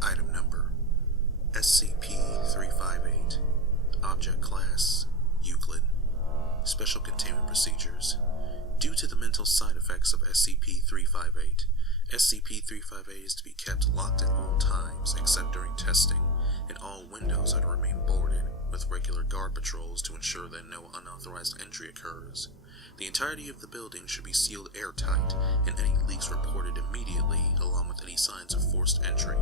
Item number SCP-358. Object Class Euclid. Special Containment Procedures. Due to the mental side effects of SCP-358, SCP-358 is to be kept locked at all times except during testing, and all windows are to remain boarded, with regular guard patrols to ensure that no unauthorized entry occurs. The entirety of the building should be sealed airtight, and any leaks reported immediately, along with any signs of forced entry.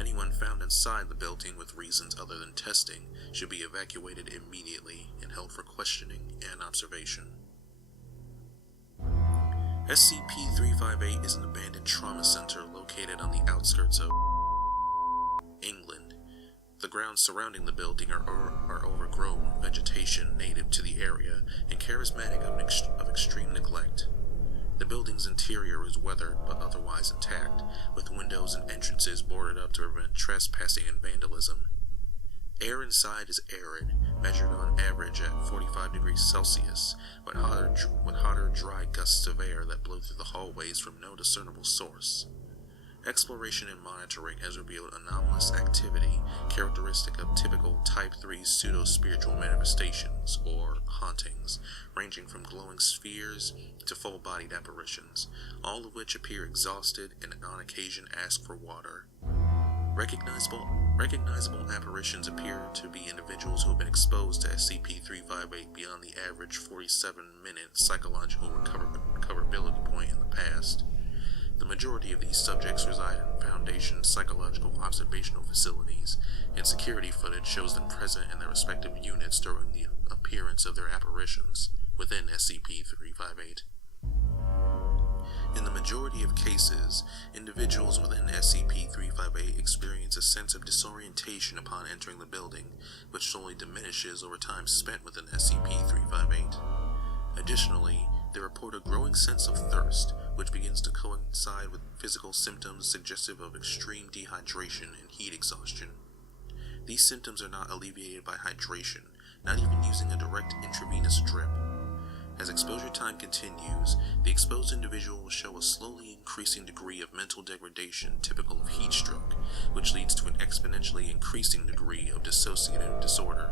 Anyone found inside the building with reasons other than testing should be evacuated immediately and held for questioning and observation. SCP-358 is an abandoned trauma center located on the outskirts of England. The grounds surrounding the building are overgrown with vegetation native to the area and charismatic of extreme neglect. The building's interior is weathered but otherwise intact, with windows and entrances boarded up to prevent trespassing and vandalism. Air inside is arid, measured on average at 45 degrees Celsius, with hotter, dry gusts of air that blow through the hallways from no discernible source. Exploration and monitoring has revealed anomalous activity characteristic of typical Type 3 pseudo-spiritual manifestations, or hauntings, ranging from glowing spheres to full-bodied apparitions, all of which appear exhausted and on occasion ask for water. Recognizable apparitions appear to be individuals who have been exposed to SCP-358 beyond the average 47-minute psychological recoverability point in the past. The majority of these subjects reside in Foundation psychological observational facilities, and security footage shows them present in their respective units during the appearance of their apparitions within SCP-358. In the majority of cases, individuals within SCP-358 experience a sense of disorientation upon entering the building, which slowly diminishes over time spent within SCP-358. Additionally, they report a growing sense of thirst, which begins to coincide with physical symptoms suggestive of extreme dehydration and heat exhaustion. These symptoms are not alleviated by hydration, not even using a direct intravenous drip. As exposure time continues, the exposed individual will show a slowly increasing degree of mental degradation typical of heat stroke, which leads to an exponentially increasing degree of dissociative disorder.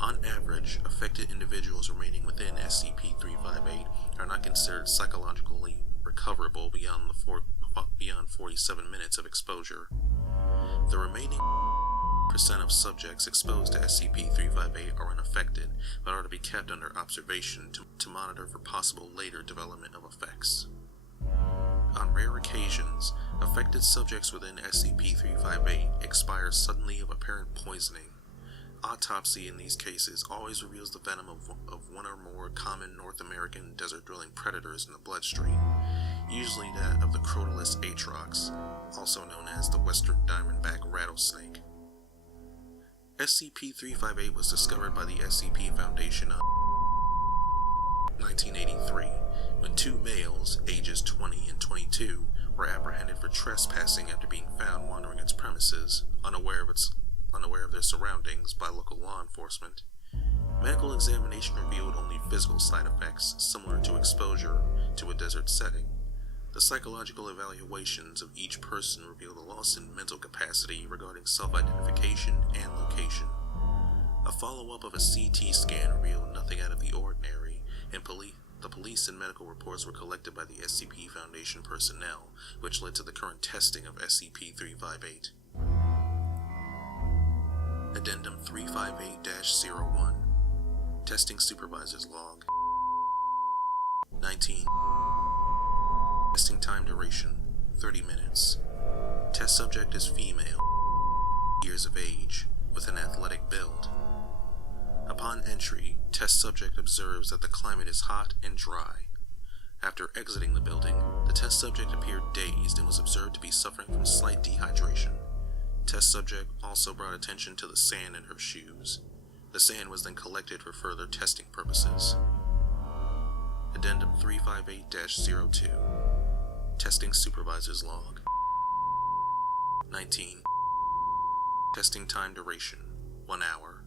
On average, affected individuals remaining within SCP-358 are not considered psychologically recoverable beyond 47 minutes of exposure. The remaining % of subjects exposed to SCP-358 are unaffected, but are to be kept under observation to monitor for possible later development of effects. On rare occasions, affected subjects within SCP-358 expire suddenly of apparent poisoning. Autopsy in these cases always reveals the venom of one or more common North American desert-dwelling predators in the bloodstream, usually that of the Crotalus atrox, also known as the Western diamondback rattlesnake. SCP-358 was discovered by the SCP Foundation in 1983, when two males, ages 20 and 22, were apprehended for trespassing after being found wandering its premises, unaware of their surroundings by local law enforcement. Medical examination revealed only physical side effects similar to exposure to a desert setting. The psychological evaluations of each person revealed a loss in mental capacity regarding self-identification and location. A follow-up of a CT scan revealed nothing out of the ordinary, and the police and medical reports were collected by the SCP Foundation personnel, which led to the current testing of SCP-358. Addendum 358-01. Testing Supervisor's Log. 19. Testing time duration, 30 minutes. Test subject is female, years of age, with an athletic build. Upon entry, test subject observes that the climate is hot and dry. After exiting the building, the test subject appeared dazed and was observed to be suffering from slight dehydration. Test subject also brought attention to the sand in her shoes. The sand was then collected for further testing purposes. Addendum 358-02. Testing Supervisor's Log. 19. Testing time duration, 1 hour.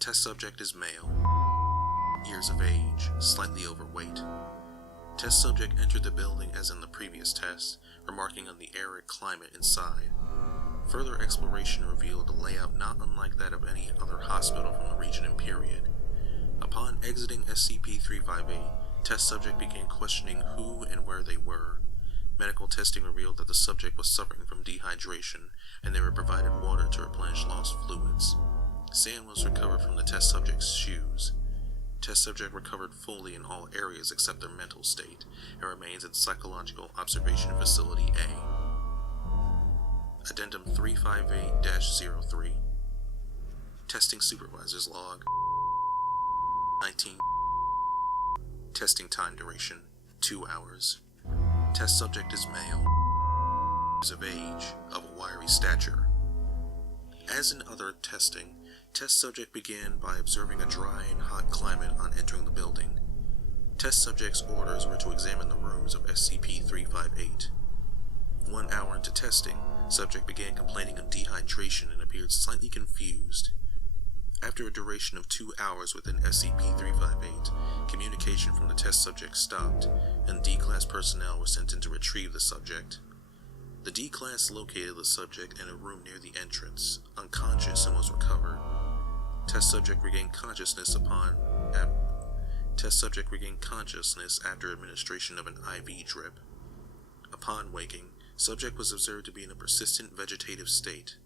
Test subject is male. Years of age, slightly overweight. Test subject entered the building as in the previous test, remarking on the arid climate inside. Further exploration revealed a layout not unlike that of any other hospital from the region and period. Upon exiting SCP-358, test subject began questioning who and where they were. Medical testing revealed that the subject was suffering from dehydration, and they were provided water to replenish lost fluids. Sand was recovered from the test subject's shoes. Test subject recovered fully in all areas except their mental state, and remains in Psychological Observation Facility A. Addendum 358-03. Testing Supervisor's Log 19. Testing time duration 2 hours. Test subject is male, is of age, of a wiry stature. As in other testing, test subject began by observing a dry and hot climate on entering the building. Test subject's orders were to examine the rooms of SCP-358. 1 hour into testing, subject began complaining of dehydration and appeared slightly confused. After a duration of 2 hours within SCP-358, communication from the test subject stopped, and D-Class personnel were sent in to retrieve the subject. The D-Class located the subject in a room near the entrance, unconscious, and was recovered. Test subject regained consciousness after administration of an IV drip. Upon waking, subject was observed to be in a persistent vegetative state,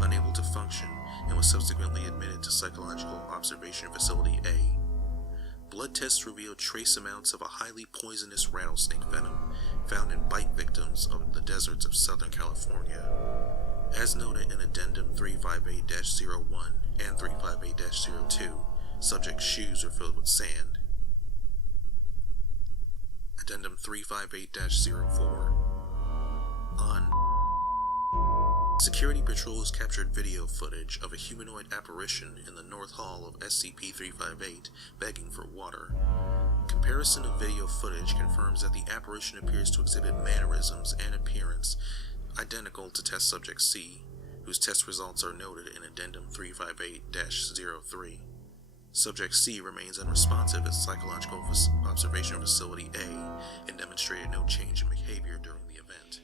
unable to function, and was subsequently admitted to Psychological Observation Facility A. Blood tests revealed trace amounts of a highly poisonous rattlesnake venom found in bite victims of the deserts of Southern California. As noted in Addendum 358-01 and 358-02, subject's shoes were filled with sand. Addendum 358-04. On Security patrols captured video footage of a humanoid apparition in the North Hall of SCP-358 begging for water. Comparison of video footage confirms that the apparition appears to exhibit mannerisms and appearance identical to test subject C, whose test results are noted in Addendum 358-03. Subject C remains unresponsive at Psychological Observation Facility A and demonstrated no change in behavior during the event.